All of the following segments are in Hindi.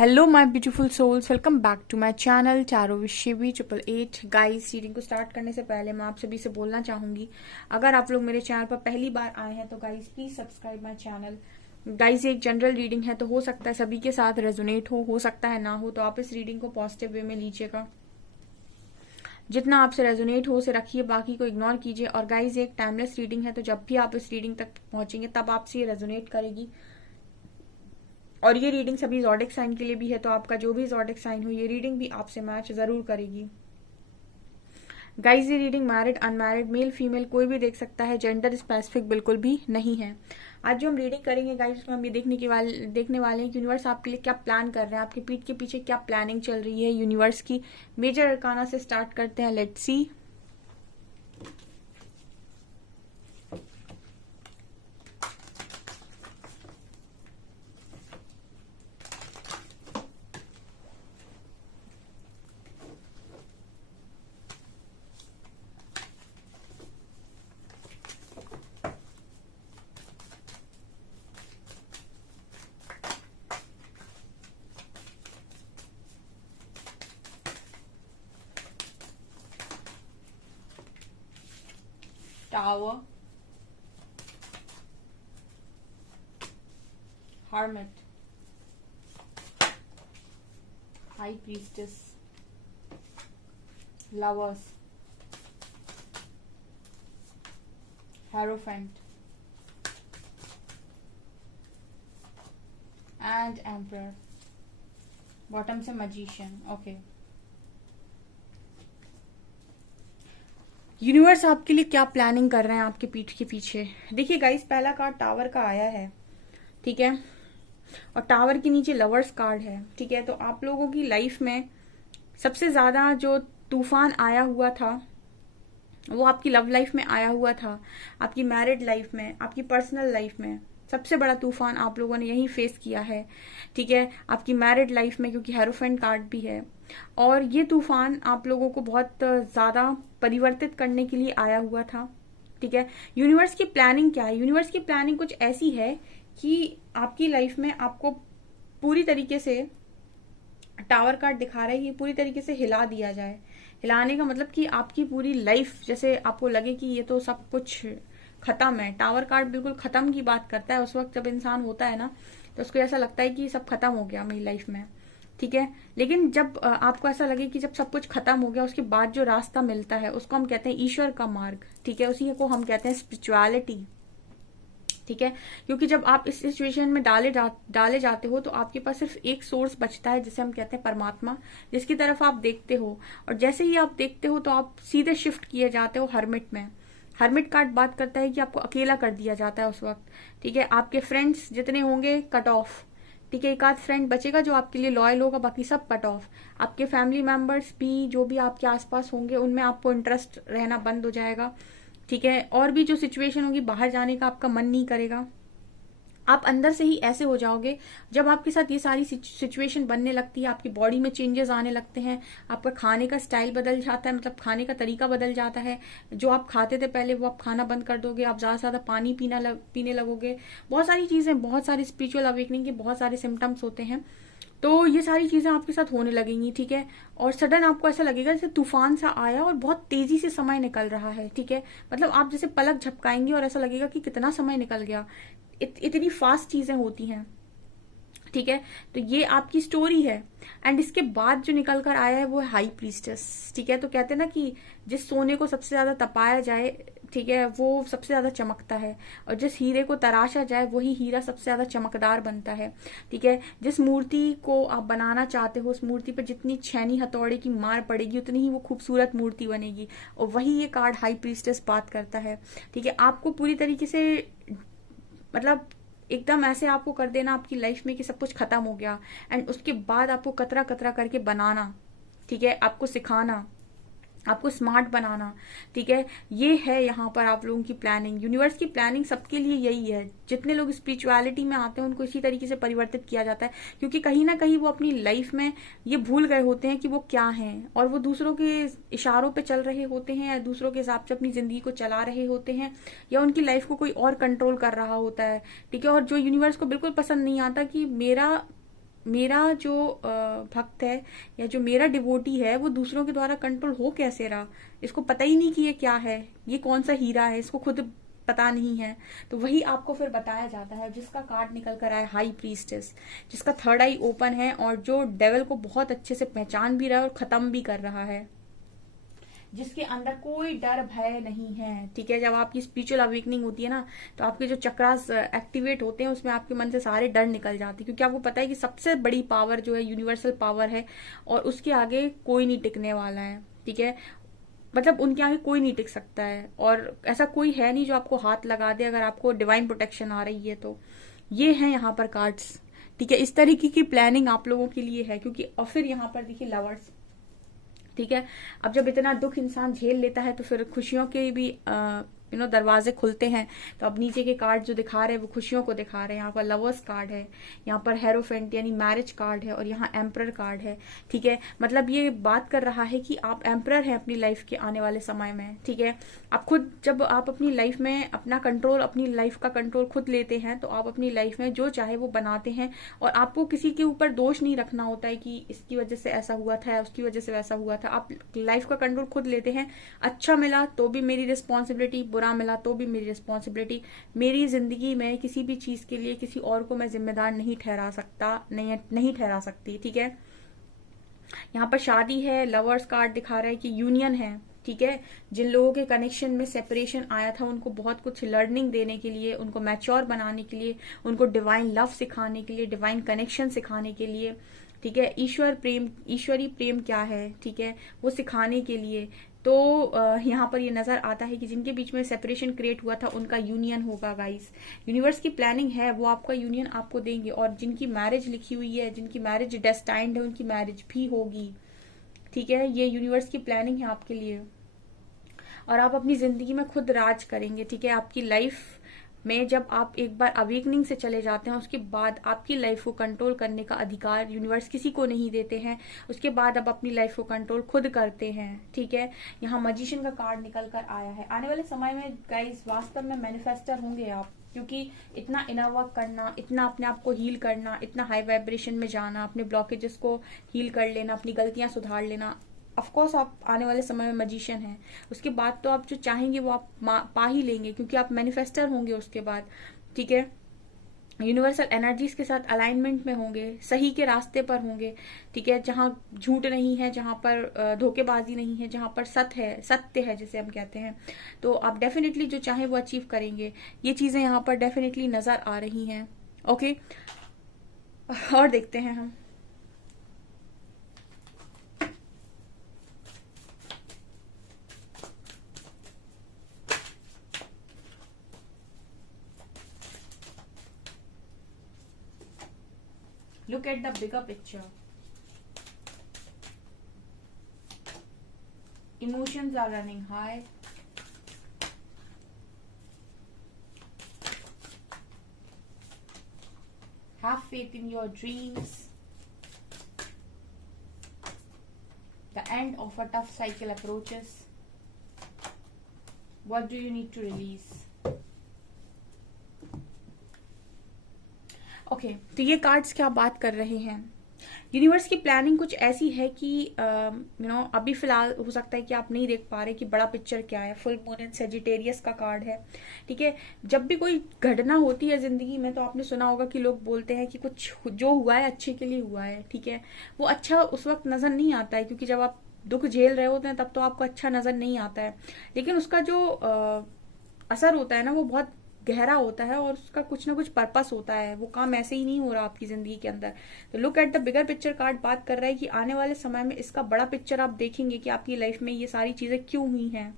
Hello my beautiful souls, welcome back to my channel tarot with Shivi 888। Guys, reading को स्टार्ट करने से पहले मैं आप सभी से बोलना चाहूंगी, अगर आप लोग मेरे चैनल पर पहली बार आए हैं तो guys please subscribe my channel. Guys, ये एक जनरल रीडिंग है तो हो सकता है सभी के साथ रेजोनेट हो सकता है ना हो, तो आप इस रीडिंग को पॉजिटिव वे में लीजिएगा। जितना आपसे रेजोनेट हो उसे रखिए, बाकी को इग्नोर कीजिए। और गाइस, ये एक टाइमलेस रीडिंग है तो जब भी आप इस रीडिंग तक पहुंचेंगे तब आपसे ये रेजोनेट करेगी। और ये रीडिंग सभी ज़ोडिक साइन के लिए भी है, तो आपका जो भी ज़ोडिक साइन हो ये रीडिंग भी आपसे मैच जरूर करेगी। गाइज, ये reading married unmarried male female कोई भी देख सकता है, जेंडर स्पेसिफिक बिल्कुल भी नहीं है। आज जो हम रीडिंग करेंगे गाइज, उसमें हम ये देखने वाले हैं कि यूनिवर्स आपके लिए क्या प्लान कर रहे हैं, आपकी पीठ के पीछे क्या प्लानिंग चल रही है यूनिवर्स की। मेजर अरकाना से स्टार्ट करते हैं, let's see. Tower, hermit, high priestess, lovers, hierophant and emperor। Bottom से magician। ओके, यूनिवर्स आपके लिए क्या प्लानिंग कर रहे हैं आपके पीठ के पीछे। देखिए गाइस, पहला कार्ड टावर का आया है, ठीक है, और टावर के नीचे लवर्स कार्ड है, ठीक है। तो आप लोगों की लाइफ में सबसे ज्यादा जो तूफान आया हुआ था वो आपकी लव लाइफ में आया हुआ था, आपकी मैरिड लाइफ में, आपकी पर्सनल लाइफ में सबसे बड़ा तूफान आप लोगों ने यही फेस किया है, ठीक है। आपकी मैरिड लाइफ में, क्योंकि हेरोफेंट कार्ड भी है, और ये तूफान आप लोगों को बहुत ज्यादा परिवर्तित करने के लिए आया हुआ था, ठीक है। यूनिवर्स की प्लानिंग क्या है? यूनिवर्स की प्लानिंग कुछ ऐसी है कि आपकी लाइफ में आपको पूरी तरीके से, टावर कार्ड दिखा रहा है कि पूरी तरीके से हिला दिया जाए। हिलाने का मतलब कि आपकी पूरी लाइफ जैसे आपको लगे कि ये तो सब कुछ खत्म है। टावर कार्ड बिल्कुल खत्म की बात करता है। उस वक्त जब इंसान होता है ना, तो उसको ऐसा लगता है कि सब खत्म हो गया मेरी लाइफ में, ठीक है। लेकिन जब आपको ऐसा लगे कि जब सब कुछ खत्म हो गया, उसके बाद जो रास्ता मिलता है उसको हम कहते हैं ईश्वर का मार्ग, ठीक है। उसी को हम कहते हैं स्पिरिचुअलिटी, ठीक है। क्योंकि जब आप इस सिचुएशन में डाले जाते हो तो आपके पास सिर्फ एक सोर्स बचता है, जिसे हम कहते हैं परमात्मा, जिसकी तरफ आप देखते हो। और जैसे ही आप देखते हो तो आप सीधे शिफ्ट किए जाते हो हर्मिट में। हर्मिट कार्ड बात करता है कि आपको अकेला कर दिया जाता है उस वक्त, ठीक है। आपके फ्रेंड्स जितने होंगे कट ऑफ, ठीक है। एक आध फ्रेंड बचेगा जो आपके लिए लॉयल होगा, बाकी सब कट ऑफ। आपके फैमिली मेंबर्स भी जो भी आपके आसपास होंगे उनमें आपको इंटरेस्ट रहना बंद हो जाएगा, ठीक है। और भी जो सिचुएशन होगी, बाहर जाने का आपका मन नहीं करेगा। आप अंदर से ही ऐसे हो जाओगे जब आपके साथ ये सारी सिचुएशन बनने लगती है, आपकी बॉडी में चेंजेस आने लगते हैं, आपका खाने का स्टाइल बदल जाता है, मतलब खाने का तरीका बदल जाता है। जो आप खाते थे पहले वो आप खाना बंद कर दोगे, आप ज्यादा से ज्यादा पानी पीने लगोगे। बहुत सारी चीजें, बहुत सारी स्पिरिचुअल अवेकनिंग के बहुत सारे सिम्टम्स होते हैं। तो ये सारी चीजें आपके साथ होने लगेंगी, ठीक है। और सडन आपको ऐसा लगेगा जैसे तूफान सा आया और बहुत तेजी से समय निकल रहा है, ठीक है। मतलब आप जैसे पलक झपकाएंगे और ऐसा लगेगा कि कितना समय निकल गया। इतनी फास्ट चीजें होती हैं, ठीक है। तो ये आपकी स्टोरी है। एंड इसके बाद जो निकल कर आया है वो है हाई प्रीस्टेस, ठीक है। तो कहते हैं ना कि जिस सोने को सबसे ज्यादा तपाया जाए, ठीक है, वो सबसे ज्यादा चमकता है। और जिस हीरे को तराशा जाए वही हीरा सबसे ज्यादा चमकदार बनता है, ठीक है। जिस मूर्ति को आप बनाना चाहते हो उस मूर्ति पर जितनी छैनी हथौड़े की मार पड़ेगी उतनी ही वो खूबसूरत मूर्ति बनेगी। और वही ये कार्ड हाई प्रीस्टेस बात करता है, ठीक है। आपको पूरी तरीके से, मतलब एकदम ऐसे आपको कर देना आपकी लाइफ में कि सब कुछ खत्म हो गया, एंड उसके बाद आपको कतरा कतरा करके बनाना, ठीक है। आपको सिखाना, आपको स्मार्ट बनाना, ठीक है। ये है यहाँ पर आप लोगों की प्लानिंग। यूनिवर्स की प्लानिंग सबके लिए यही है। जितने लोग स्पिरिचुअलिटी में आते हैं उनको इसी तरीके से परिवर्तित किया जाता है, क्योंकि कहीं ना कहीं वो अपनी लाइफ में ये भूल गए होते हैं कि वो क्या हैं, और वो दूसरों के इशारों पे चल रहे होते हैं, या दूसरों के हिसाब से अपनी जिंदगी को चला रहे होते हैं, या उनकी लाइफ को कोई और कंट्रोल कर रहा होता है, ठीक है। और जो यूनिवर्स को बिल्कुल पसंद नहीं आता कि मेरा मेरा जो भक्त है या जो मेरा डिवोटी है वो दूसरों के द्वारा कंट्रोल हो कैसे रहा, इसको पता ही नहीं कि ये क्या है, ये कौन सा हीरा है, इसको खुद पता नहीं है। तो वही आपको फिर बताया जाता है, जिसका कार्ड निकल कर आया हाई प्रीस्टेस, जिसका थर्ड आई ओपन है और जो डेविल को बहुत अच्छे से पहचान भी रहा है और खत्म भी कर रहा है, जिसके अंदर कोई डर भय नहीं है। ठीक है, जब आपकी स्पिरिचुअल अवेकनिंग होती है ना, तो आपके जो चक्रास एक्टिवेट होते हैं उसमें आपके मन से सारे डर निकल जाते हैं, क्योंकि आपको पता है कि सबसे बड़ी पावर जो है यूनिवर्सल पावर है और उसके आगे कोई नहीं टिकने वाला है। ठीक है, मतलब उनके आगे कोई नहीं टिक सकता है और ऐसा कोई है नहीं जो आपको हाथ लगा दे अगर आपको डिवाइन प्रोटेक्शन आ रही है तो। ये है यहाँ पर कार्ड्स। ठीक है, इस तरीके की प्लानिंग आप लोगों के लिए है, क्योंकि और फिर यहाँ पर देखिए लवर्स। ठीक है, अब जब इतना दुख इंसान झेल लेता है तो फिर खुशियों के भी दरवाजे खुलते हैं। तो अब नीचे के कार्ड जो दिखा रहे हैं वो खुशियों को दिखा रहे हैं। यहाँ पर लवर्स कार्ड है, यहाँ पर हेरोफेंट यानी मैरिज कार्ड है और यहाँ एम्परर कार्ड है। ठीक है, मतलब ये बात कर रहा है कि आप एम्परर हैं अपनी लाइफ के आने वाले समय में। ठीक है, आप खुद जब आप अपनी लाइफ में अपना कंट्रोल, अपनी लाइफ का कंट्रोल खुद लेते हैं तो आप अपनी लाइफ में जो चाहे वो बनाते हैं और आपको किसी के ऊपर दोष नहीं रखना होता है कि इसकी वजह से ऐसा हुआ था, उसकी वजह से वैसा हुआ था। आप लाइफ का कंट्रोल खुद लेते हैं। अच्छा मिला तो भी मेरी रिस्पॉन्सिबिलिटी, बुरा मिला तो भी मेरी रिस्पॉन्सिबिलिटी। मेरी जिंदगी में किसी भी चीज के लिए किसी और को मैं जिम्मेदार नहीं ठहरा सकता, नहीं ठहरा सकती। ठीक है, यहाँ पर शादी है, लवर्स कार्ड दिखा रहा है कि यूनियन है। ठीक है, जिन लोगों के कनेक्शन में सेपरेशन आया था उनको बहुत कुछ लर्निंग देने के लिए, उनको मैच्योर बनाने के लिए, उनको डिवाइन लव सिखाने के लिए, डिवाइन कनेक्शन सिखाने के लिए। ठीक है, ईश्वर प्रेम, ईश्वरी प्रेम क्या है, ठीक है, वो सिखाने के लिए। तो यहाँ पर ये नजर आता है कि जिनके बीच में सेपरेशन क्रिएट हुआ था उनका यूनियन होगा गाइस। यूनिवर्स की प्लानिंग है, वो आपका यूनियन आपको देंगे। और जिनकी मैरिज लिखी हुई है, जिनकी मैरिज डेस्टाइंड है, उनकी मैरिज भी होगी। ठीक है, ये यूनिवर्स की प्लानिंग है आपके लिए और आप अपनी जिंदगी में खुद राज करेंगे। ठीक है, आपकी लाइफ में जब आप एक बार अवेकनिंग से चले जाते हैं उसके बाद आपकी लाइफ को कंट्रोल करने का अधिकार यूनिवर्स किसी को नहीं देते हैं। उसके बाद आप अपनी लाइफ को कंट्रोल खुद करते हैं। ठीक है, यहाँ मजिशियन का कार्ड निकल कर आया है। आने वाले समय में गाइस वास्तव में मैनिफेस्टर होंगे आप, क्योंकि इतना इनर वर्क करना, इतना अपने आप को हील करना, इतना हाई वाइब्रेशन में जाना, अपने ब्लॉकेजेस को हील कर लेना, अपनी गलतियां सुधार लेना, ऑफकोर्स आप आने वाले समय में मजिशियन हैं। उसके बाद तो आप जो चाहेंगे वो आप पा ही लेंगे, क्योंकि आप मैनिफेस्टर होंगे उसके बाद। ठीक है, यूनिवर्सल एनर्जीज के साथ अलाइनमेंट में होंगे, सही के रास्ते पर होंगे। ठीक है, जहां झूठ नहीं है, जहां पर धोखेबाजी नहीं है, जहां पर सत्य है जिसे हम कहते हैं, तो आप डेफिनेटली जो चाहें वो अचीव करेंगे। ये चीजें यहाँ पर डेफिनेटली नजर आ रही हैं। ओके, और देखते हैं हम। Look at the bigger picture. Emotions are running high. Have faith in your dreams. The end of a tough cycle approaches. What do you need to release? Okay, तो ये कार्ड्स क्या बात कर रहे हैं। यूनिवर्स की प्लानिंग कुछ ऐसी है कि अभी फिलहाल हो सकता है कि आप नहीं देख पा रहे कि बड़ा पिक्चर क्या है। फुल मून एंड सेजिटेरियस का कार्ड है। ठीक है, जब भी कोई घटना होती है जिंदगी में तो आपने सुना होगा कि लोग बोलते हैं कि कुछ जो हुआ है अच्छे के लिए हुआ है। ठीक है, वो अच्छा उस वक्त नजर नहीं आता है, क्योंकि जब आप दुख झेल रहे होते हैं तब तो आपको अच्छा नजर नहीं आता है, लेकिन उसका जो असर होता है ना वो बहुत गहरा होता है और उसका कुछ ना कुछ पर्पस होता है। वो काम ऐसे ही नहीं हो रहा आपकी जिंदगी के अंदर। तो look at the bigger picture card बात कर रहा है कि आने वाले समय में इसका बड़ा पिक्चर आप देखेंगे कि आपकी लाइफ में ये सारी चीजें क्यों हुई हैं।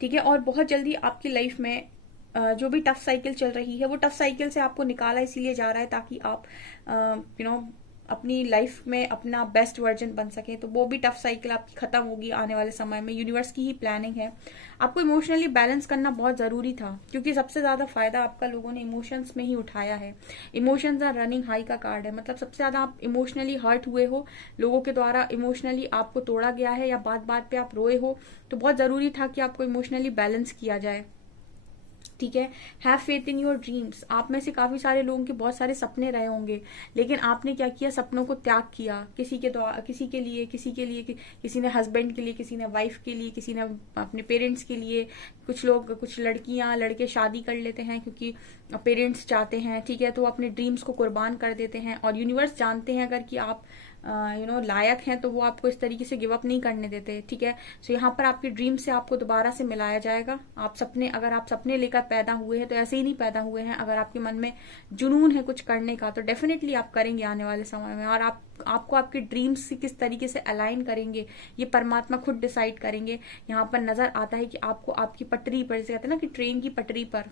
ठीक है, और बहुत जल्दी आपकी लाइफ में जो भी टफ साइकिल चल रही है वो टफ साइकिल से आपको निकाला इसीलिए जा रहा है ताकि आप अपनी लाइफ में अपना बेस्ट वर्जन बन सके। तो वो भी टफ साइकिल आपकी खत्म होगी आने वाले समय में। यूनिवर्स की ही प्लानिंग है। आपको इमोशनली बैलेंस करना बहुत जरूरी था, क्योंकि सबसे ज्यादा फायदा आपका लोगों ने इमोशंस में ही उठाया है। इमोशंस आर रनिंग हाई का कार्ड है, मतलब सबसे ज्यादा आप इमोशनली हर्ट हुए हो, लोगों के द्वारा इमोशनली आपको तोड़ा गया है या बात बात पे आप रोए हो। तो बहुत जरूरी था कि आपको इमोशनली बैलेंस किया जाए। ठीक है। Have faith in your dreams. आप में से काफी सारे लोगों के बहुत सारे सपने रहे होंगे, लेकिन आपने क्या किया, सपनों को त्याग किया, किसी के द्वारा, किसी के लिए किसी ने हस्बैंड के लिए, किसी ने वाइफ के लिए, किसी ने अपने पेरेंट्स के लिए। कुछ लोग, कुछ लड़कियां लड़के शादी कर लेते हैं क्योंकि पेरेंट्स चाहते हैं, ठीक है, तो अपने ड्रीम्स को कुर्बान कर देते हैं। और यूनिवर्स जानते हैं अगर कि आप लायक हैं, तो वो आपको इस तरीके से गिव अप नहीं करने देते, ठीक है। सो यहाँ पर आपके ड्रीम से आपको दोबारा से मिलाया जाएगा। अगर आप सपने लेकर पैदा हुए हैं तो ऐसे ही नहीं पैदा हुए हैं। अगर आपके मन में जुनून है कुछ करने का तो डेफिनेटली आप करेंगे आने वाले समय में। और आपको आपके ड्रीम्स से किस तरीके से अलाइन करेंगे ये परमात्मा खुद डिसाइड करेंगे। यहाँ पर नजर आता है कि आपको आपकी पटरी पर, जैसे कहते हैं ना कि ट्रेन की पटरी पर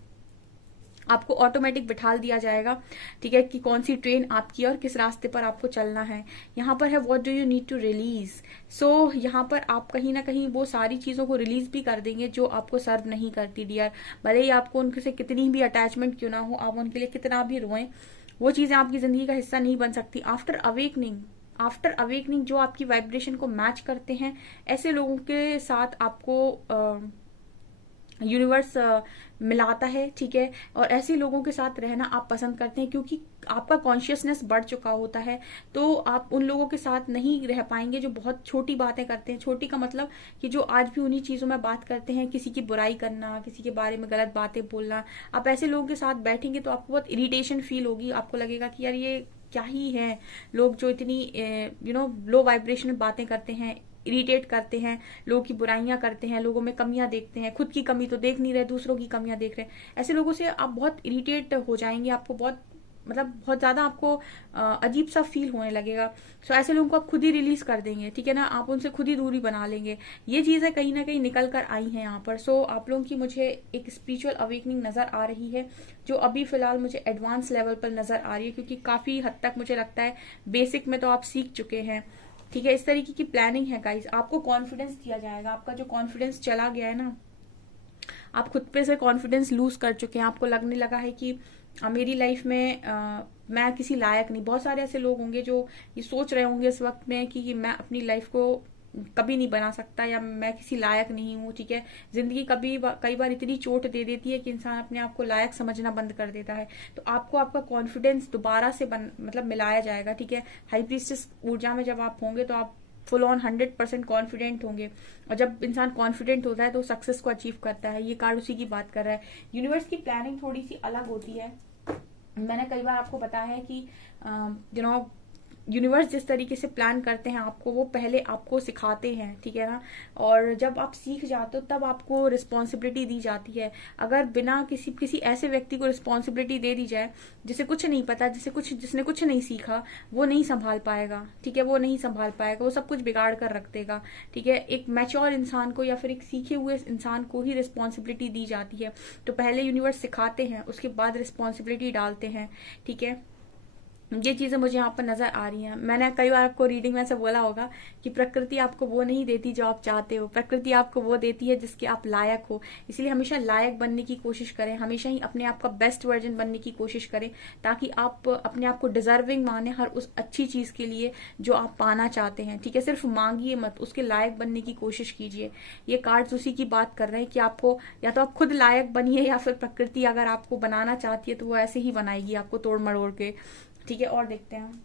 आपको ऑटोमेटिक बिठा दिया जाएगा, ठीक है, कि कौन सी ट्रेन आपकी और किस रास्ते पर आपको चलना है। यहाँ पर है what do you need to release. So यहाँ पर आप कहीं ना कहीं वो सारी चीजों को रिलीज भी कर देंगे जो आपको सर्व नहीं करती डियर। भले ही आपको उनसे कितनी भी अटैचमेंट क्यों ना हो, आप उनके लिए कितना भी रोएं, वो चीजें आपकी जिंदगी का हिस्सा नहीं बन सकती। आफ्टर अवेकनिंग जो आपकी वाइब्रेशन को मैच करते हैं, ऐसे लोगों के साथ आपको यूनिवर्स मिलाता है, ठीक है। और ऐसे लोगों के साथ रहना आप पसंद करते हैं क्योंकि आपका कॉन्शियसनेस बढ़ चुका होता है, तो आप उन लोगों के साथ नहीं रह पाएंगे जो बहुत छोटी बातें करते हैं। छोटी का मतलब कि जो आज भी उन्हीं चीजों में बात करते हैं, किसी की बुराई करना, किसी के बारे में गलत बातें बोलना। आप ऐसे लोगों के साथ बैठेंगे तो आपको बहुत इरिटेशन फील होगी, आपको लगेगा कि यार ये क्या ही है, लोग जो इतनी लो वाइब्रेशनल बातें करते हैं, इरिटेट करते हैं, लोगों की बुराइयां करते हैं, लोगों में कमियां देखते हैं, खुद की कमी तो देख नहीं रहे, दूसरों की कमियां देख रहे हैं। ऐसे लोगों से आप बहुत इरिटेट हो जाएंगे, आपको बहुत ज्यादा आपको अजीब सा फील होने लगेगा। सो ऐसे लोगों को आप खुद ही रिलीज कर देंगे, ठीक है ना, आप उनसे खुद ही दूरी बना लेंगे। ये चीजें कहीं ना कहीं निकल कर आई हैं यहाँ पर। सो आप लोगों की मुझे एक स्पिरिचुअल अवेकनिंग नजर आ रही है, जो अभी फिलहाल मुझे एडवांस लेवल पर नजर आ रही है, क्योंकि काफी हद तक मुझे लगता है बेसिक में तो आप सीख चुके हैं, ठीक है। इस तरीके की प्लानिंग है गाइस। आपको कॉन्फिडेंस दिया जाएगा, आपका जो कॉन्फिडेंस चला गया है ना, आप खुद पे से कॉन्फिडेंस लूज कर चुके हैं, आपको लगने लगा है कि मेरी लाइफ में मैं किसी लायक नहीं। बहुत सारे ऐसे लोग होंगे जो ये सोच रहे होंगे इस वक्त में कि मैं अपनी लाइफ को कभी नहीं बना सकता, या मैं किसी लायक नहीं हूँ, ठीक है। जिंदगी कई बार इतनी चोट दे देती है कि इंसान अपने आप को लायक समझना बंद कर देता है। तो आपको आपका कॉन्फिडेंस दोबारा से मिलाया जाएगा, ठीक है। हाई प्रीस्टेस ऊर्जा में जब आप होंगे तो आप फुल ऑन 100% कॉन्फिडेंट होंगे। और जब इंसान कॉन्फिडेंट होता है तो सक्सेस को अचीव करता है। ये कार्ड उसी की बात कर रहा है। यूनिवर्स की प्लानिंग थोड़ी सी अलग होती है। मैंने कई बार आपको बताया है कि यूनिवर्स जिस तरीके से प्लान करते हैं आपको, वो पहले आपको सिखाते हैं, ठीक है ना। और जब आप सीख जाते हो तब आपको रिस्पॉन्सिबिलिटी दी जाती है। अगर बिना किसी ऐसे व्यक्ति को रिस्पॉन्सिबिलिटी दे दी जाए जिसे कुछ नहीं पता, जिसने कुछ नहीं सीखा, वो नहीं संभाल पाएगा, ठीक है, वो नहीं संभाल पाएगा, वो सब कुछ बिगाड़ कर रख देगा, ठीक है। एक मैच्योर इंसान को या फिर एक सीखे हुए इंसान को ही रिस्पॉन्सिबिलिटी दी जाती है। तो पहले यूनिवर्स सिखाते हैं, उसके बाद रिस्पॉन्सिबिलिटी डालते हैं, ठीक है। ये चीजें मुझे यहाँ पर नजर आ रही हैं। मैंने कई बार आपको रीडिंग में से बोला होगा कि प्रकृति आपको वो नहीं देती जो आप चाहते हो, प्रकृति आपको वो देती है जिसके आप लायक हो। इसलिए हमेशा लायक बनने की कोशिश करें, हमेशा ही अपने आप का बेस्ट वर्जन बनने की कोशिश करें, ताकि आप अपने आप को डिजर्विंग माने हर उस अच्छी चीज के लिए जो आप पाना चाहते हैं, ठीक है। सिर्फ मांगिए मत, उसके लायक बनने की कोशिश कीजिए। ये कार्ड्स उसी की बात कर रहे हैं कि आपको या तो आप खुद लायक बनिए, या फिर प्रकृति अगर आपको बनाना चाहती है तो वो ऐसे ही बनाएगी आपको तोड़ मड़ोड़ के, ठीक है। और देखते हैं।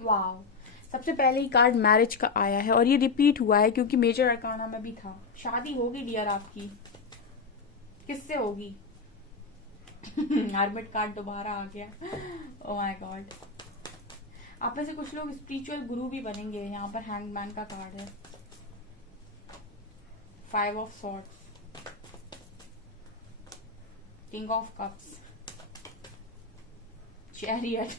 वाह, सबसे पहले ही कार्ड मैरिज का आया है और ये रिपीट हुआ है क्योंकि मेजर अरकाना में भी था। शादी होगी डियर आपकी, किससे होगी? हर्मिट कार्ड दोबारा आ गया। Oh my God. आप में से कुछ लोग स्पिरिचुअल गुरु भी बनेंगे। यहाँ पर हैंगमैन का कार्ड है, 5 of swords, king of cups, chariot,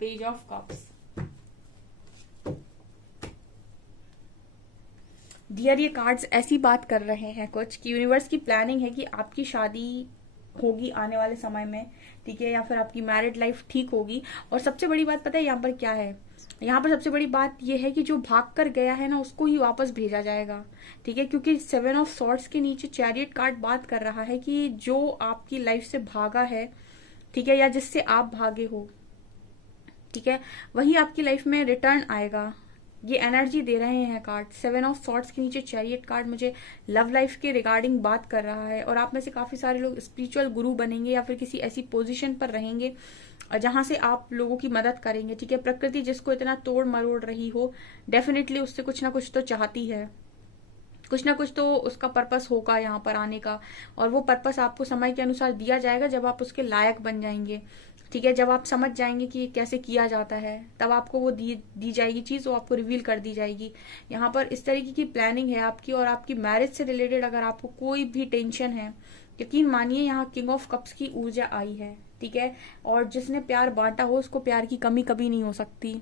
page of cups. Dear, ये कार्ड्स ऐसी बात कर रहे हैं कुछ कि यूनिवर्स की प्लानिंग है कि आपकी शादी होगी आने वाले समय में, ठीक है, या फिर आपकी मैरिड लाइफ ठीक होगी। और सबसे बड़ी बात पता है यहाँ पर क्या है, यहाँ पर सबसे बड़ी बात यह है कि जो भाग कर गया है ना उसको ही वापस भेजा जाएगा, ठीक है, क्योंकि 7 ऑफ सॉर्ड्स के नीचे चैरियट कार्ड बात कर रहा है कि जो आपकी लाइफ से भागा है, ठीक है, या जिससे आप भागे हो, ठीक है, वही आपकी लाइफ में रिटर्न आएगा। ये एनर्जी दे रहे हैं कार्ड। 7 ऑफ सॉर्ड्स के नीचे चैरियट कार्ड मुझे लव लाइफ के रिगार्डिंग बात कर रहा है। और आप में से काफी सारे लोग स्पिरिचुअल गुरु बनेंगे या फिर किसी ऐसी पोजीशन पर रहेंगे जहां से आप लोगों की मदद करेंगे, ठीक है। प्रकृति जिसको इतना तोड़ मरोड़ रही हो, डेफिनेटली उससे कुछ ना कुछ तो चाहती है, कुछ ना कुछ तो उसका पर्पस होगा यहाँ पर आने का। और वो पर्पस आपको समय के अनुसार दिया जाएगा जब आप उसके लायक बन जाएंगे, ठीक है। जब आप समझ जाएंगे कि कैसे किया जाता है, तब आपको वो दी जाएगी चीज, वो आपको रिवील कर दी जाएगी। यहाँ पर इस तरीके की प्लानिंग है आपकी। और आपकी मैरिज से रिलेटेड अगर आपको कोई भी टेंशन है, यकीन मानिए यहाँ किंग ऑफ कप्स की ऊर्जा आई है, ठीक है। और जिसने प्यार बांटा हो उसको प्यार की कमी कभी नहीं हो सकती,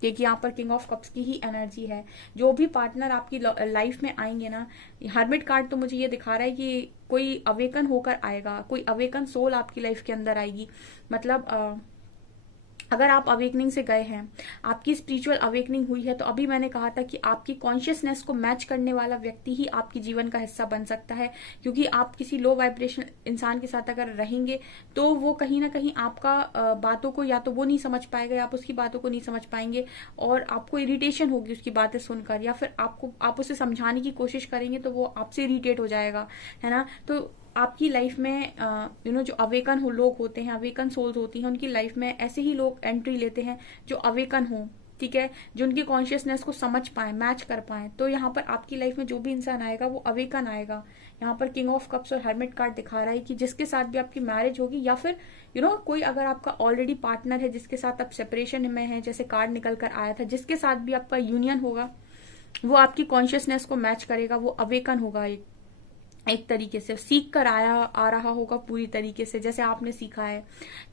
क्योंकि यहाँ पर किंग ऑफ कप्स की ही एनर्जी है। जो भी पार्टनर आपकी लाइफ में आएंगे ना, हर्मिट कार्ड तो मुझे ये दिखा रहा है कि कोई अवेकन होकर आएगा, कोई अवेकन सोल आपकी लाइफ के अंदर आएगी। मतलब अगर आप अवेकनिंग से गए हैं, आपकी स्पिरिचुअल अवेकनिंग हुई है, तो अभी मैंने कहा था कि आपकी कॉन्शियसनेस को मैच करने वाला व्यक्ति ही आपकी जीवन का हिस्सा बन सकता है। क्योंकि आप किसी लो वाइब्रेशन इंसान के साथ अगर रहेंगे तो वो कहीं ना कहीं आपका बातों को या तो वो नहीं समझ पाएगा या आप उसकी बातों को नहीं समझ पाएंगे, और आपको इरिटेशन होगी उसकी बातें सुनकर, या फिर आप उसे समझाने की कोशिश करेंगे तो वो आपसे इरिटेट हो जाएगा, है ना। तो आपकी लाइफ में जो अवेकन हो लोग होते हैं, अवेकन सोल्स होती हैं, उनकी लाइफ में ऐसे ही लोग एंट्री लेते हैं जो अवेकन हो, ठीक है, जो उनकी कॉन्शियसनेस को समझ पाए, मैच कर पाए। तो यहाँ पर आपकी लाइफ में जो भी इंसान आएगा वो अवेकन आएगा। यहाँ पर किंग ऑफ कप्स और हर्मिट कार्ड दिखा रहा है कि जिसके साथ भी आपकी मैरिज होगी, या फिर कोई अगर आपका ऑलरेडी पार्टनर है जिसके साथ आप सेपरेशन में है, जैसे कार्ड निकल कर आया था, जिसके साथ भी आपका यूनियन होगा वो आपकी कॉन्शियसनेस को मैच करेगा, वो अवेकन होगा, एक तरीके से सीख कर आ रहा होगा पूरी तरीके से जैसे आपने सीखा है,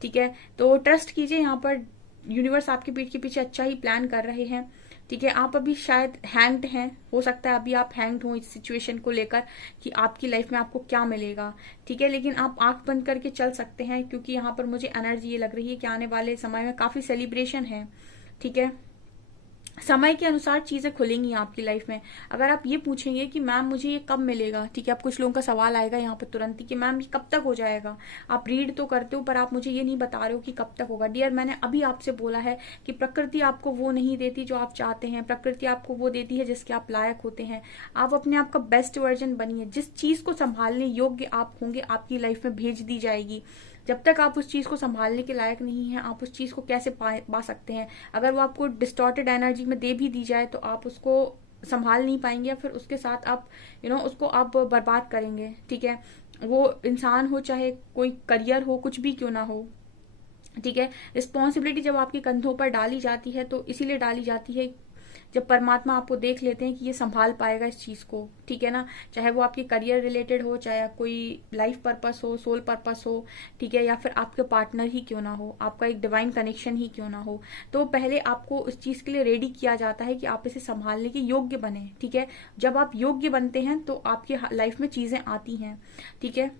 ठीक है। तो ट्रस्ट कीजिए, यहाँ पर यूनिवर्स आपके पीठ के पीछे अच्छा ही प्लान कर रहे हैं, ठीक है। आप अभी शायद हैंग्ड हैं, हो सकता है अभी आप हैंग्ड हो इस सिचुएशन को लेकर कि आपकी लाइफ में आपको क्या मिलेगा, ठीक है। लेकिन आप आंख बंद करके चल सकते हैं, क्योंकि यहाँ पर मुझे एनर्जी ये लग रही है कि आने वाले समय में काफी सेलिब्रेशन है, ठीक है। समय के अनुसार चीजें खुलेंगी आपकी लाइफ में। अगर आप ये पूछेंगे कि मैम मुझे ये कब मिलेगा, ठीक है, अब कुछ लोगों का सवाल आएगा यहाँ पर तुरंत ही कि मैम ये कब तक हो जाएगा। आप रीड तो करते हो पर आप मुझे ये नहीं बता रहे हो कि कब तक होगा। डियर, मैंने अभी आपसे बोला है कि प्रकृति आपको वो नहीं देती जो आप चाहते हैं, प्रकृति आपको वो देती है जिसके आप लायक होते हैं। आप अपने आप का बेस्ट वर्जन बनिए। जिस चीज को संभालने योग्य आप होंगे आपकी लाइफ में भेज दी जाएगी। जब तक आप उस चीज को संभालने के लायक नहीं है, आप उस चीज को कैसे पा सकते हैं। अगर वो आपको डिस्टॉर्टेड एनर्जी में दे भी दी जाए तो आप उसको संभाल नहीं पाएंगे, या फिर उसके साथ आप उसको आप बर्बाद करेंगे, ठीक है। वो इंसान हो, चाहे कोई करियर हो, कुछ भी क्यों ना हो, ठीक है। रिस्पॉन्सिबिलिटी जब आपके कंधों पर डाली जाती है तो इसीलिए डाली जाती है जब परमात्मा आपको देख लेते हैं कि ये संभाल पाएगा इस चीज को, ठीक है ना। चाहे वो आपके करियर रिलेटेड हो, चाहे कोई लाइफ पर्पस हो, सोल पर्पस हो, ठीक है, या फिर आपके पार्टनर ही क्यों ना हो, आपका एक डिवाइन कनेक्शन ही क्यों ना हो, तो पहले आपको उस चीज के लिए रेडी किया जाता है कि आप इसे संभालने के योग्य बने, ठीक है। जब आप योग्य बनते हैं तो आपकी लाइफ में चीजें आती हैं, ठीक है।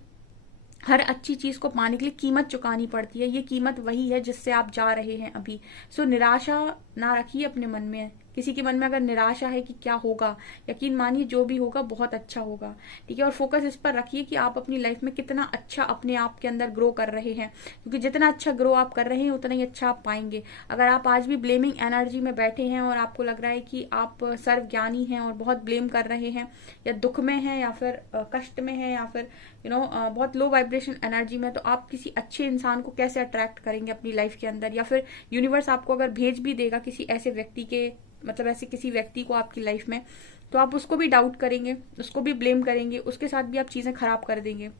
हर अच्छी चीज को पाने के लिए कीमत चुकानी पड़ती है। ये कीमत वही है जिससे आप जा रहे हैं अभी। सो निराशा ना रखिए अपने मन में। किसी के मन में अगर निराशा है कि क्या होगा, यकीन मानिए जो भी होगा बहुत अच्छा होगा, ठीक है। और फोकस इस पर रखिए कि आप अपनी लाइफ में कितना अच्छा अपने आप के अंदर ग्रो कर रहे हैं, क्योंकि जितना अच्छा ग्रो आप कर रहे हैं उतना ही अच्छा आप पाएंगे। अगर आप आज भी ब्लेमिंग एनर्जी में बैठे हैं और आपको लग रहा है कि आप सर्वज्ञानी हैं और बहुत ब्लेम कर रहे हैं, या दुख में हैं, या फिर कष्ट में हैं, या फिर बहुत लो वाइब्रेशन एनर्जी में, तो आप किसी अच्छे इंसान को कैसे अट्रैक्ट करेंगे अपनी लाइफ के अंदर। या फिर यूनिवर्स आपको अगर भेज भी देगा किसी ऐसे व्यक्ति के, मतलब ऐसे किसी व्यक्ति को आपकी लाइफ में, तो आप उसको भी डाउट करेंगे, उसको भी ब्लेम करेंगे, उसके साथ भी आप चीजें खराब कर देंगे।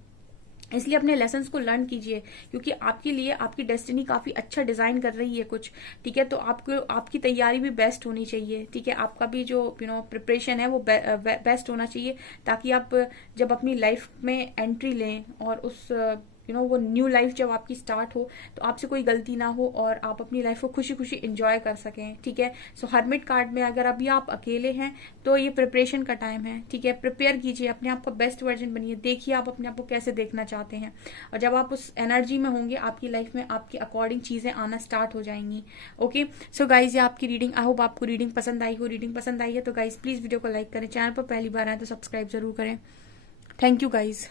इसलिए अपने लेसन्स को लर्न कीजिए, क्योंकि आपके लिए आपकी डेस्टिनी काफी अच्छा डिजाइन कर रही है कुछ, ठीक है। तो आपको आपकी तैयारी भी बेस्ट होनी चाहिए, ठीक है। आपका भी जो प्रिपरेशन है वो बेस्ट होना चाहिए, ताकि आप जब अपनी लाइफ में एंट्री लें और उस वो न्यू लाइफ जब आपकी स्टार्ट हो तो आपसे कोई गलती ना हो और आप अपनी लाइफ को खुशी खुशी इंजॉय कर सकें, ठीक है। सो हर्मिट कार्ड में अगर अभी आप अकेले हैं तो ये प्रिपरेशन का टाइम है, ठीक है। प्रिपेयर कीजिए, अपने आप का बेस्ट वर्जन बनिए, देखिए आप अपने आप को कैसे देखना चाहते हैं, और जब आप उस एनर्जी में होंगे आपकी लाइफ में आपके अकॉर्डिंग चीजें आना स्टार्ट हो जाएंगी। ओके, सो गाइज ये आपकी रीडिंग, आई होप आपको रीडिंग पसंद आई हो। रीडिंग पसंद आई है तो गाइज प्लीज वीडियो को लाइक करें, चैनल पर पहली बार आए तो सब्सक्राइब जरूर करें। Thank you guys.